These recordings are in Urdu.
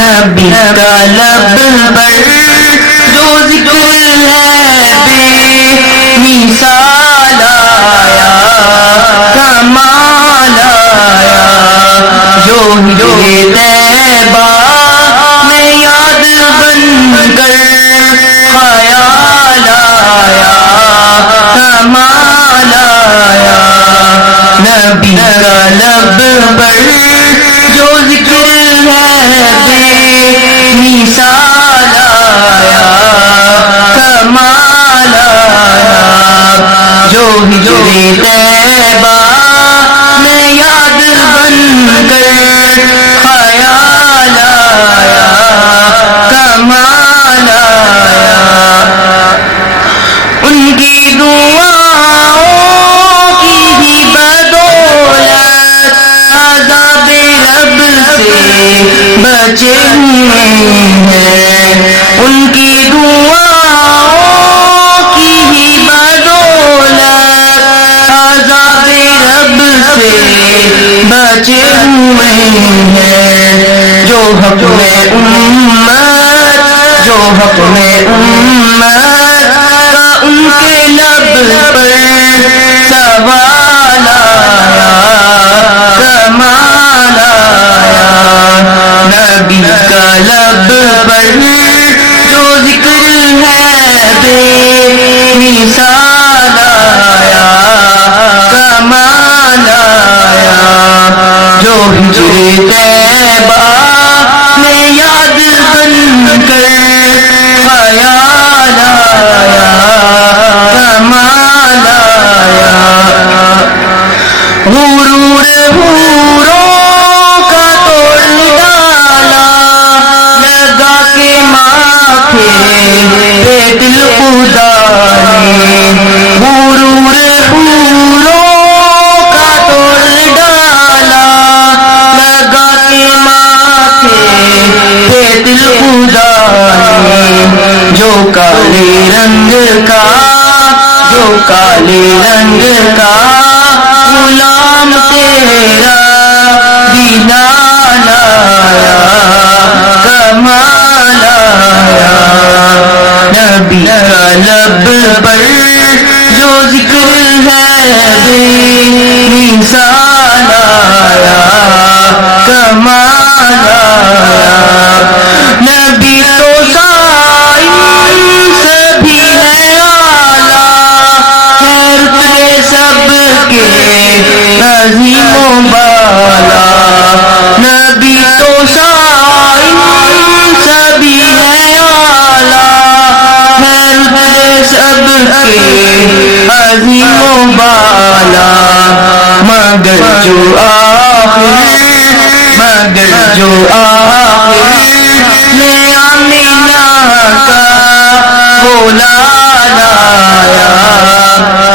نبی کا لب پر جو ذکر ہے بے مثال آیا، کمال آیا، جو ہجرے طیبہ میں یاد بن کر خیال آیا، کمال آیا، نبی کا لب پر جو ذکر ہے بے مثال آیا، کمال آیا، جو ہجرے طیبہ میں یاد بن کر خیال آیا، کمال آیا، ان کی دعاؤں کی ہی بدولت عذاب رب سے بچے ہوئے ہیں، ان کی دعاؤں کی ہی بدولت عذاب رب سے بچے ہوئے ہیں، جو حق میں امت، جو حق میں امت کا ان کے لب پر سوال آیا، کمال آیا، نبی کا لب پر جو ذکر ہے بے مثال آیا، کمال آیا، جو ہجرے طیبہ میں یاد بن کر خیال آیا، کمال آیا، غرور حوروں کا توڑ ڈالا، لگا کے ماتھے پہ دل خدا نے، غرور حوروں کا توڑ ڈالا، لگا کے ماتھے پہ دل خدا نے، جو کالے رنگ کا، جو کالے رنگ کا غلام تیرا بلال آیا، کمال آیا، نبی کا لب پر جو ذکر ہے بے مثال آیا، کمال آیا، نبی تو سبھی ہے اعلیٰ، خیر تجھے سب کے عظیم و بالا، نبی تو سبھی ہے اعلیٰ، خیر تجھے سب کے عظیم و بالا، مگر جو آخر میں آمینہ کا وہ لال آیا،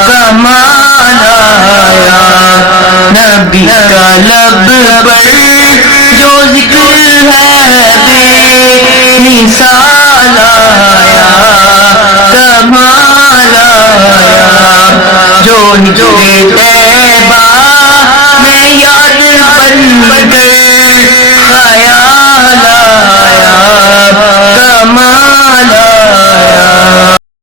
کمال آیا، نبی کا لب پر جو ذکر ہے بے مثال آیا، کمال آیا، جو ہجرے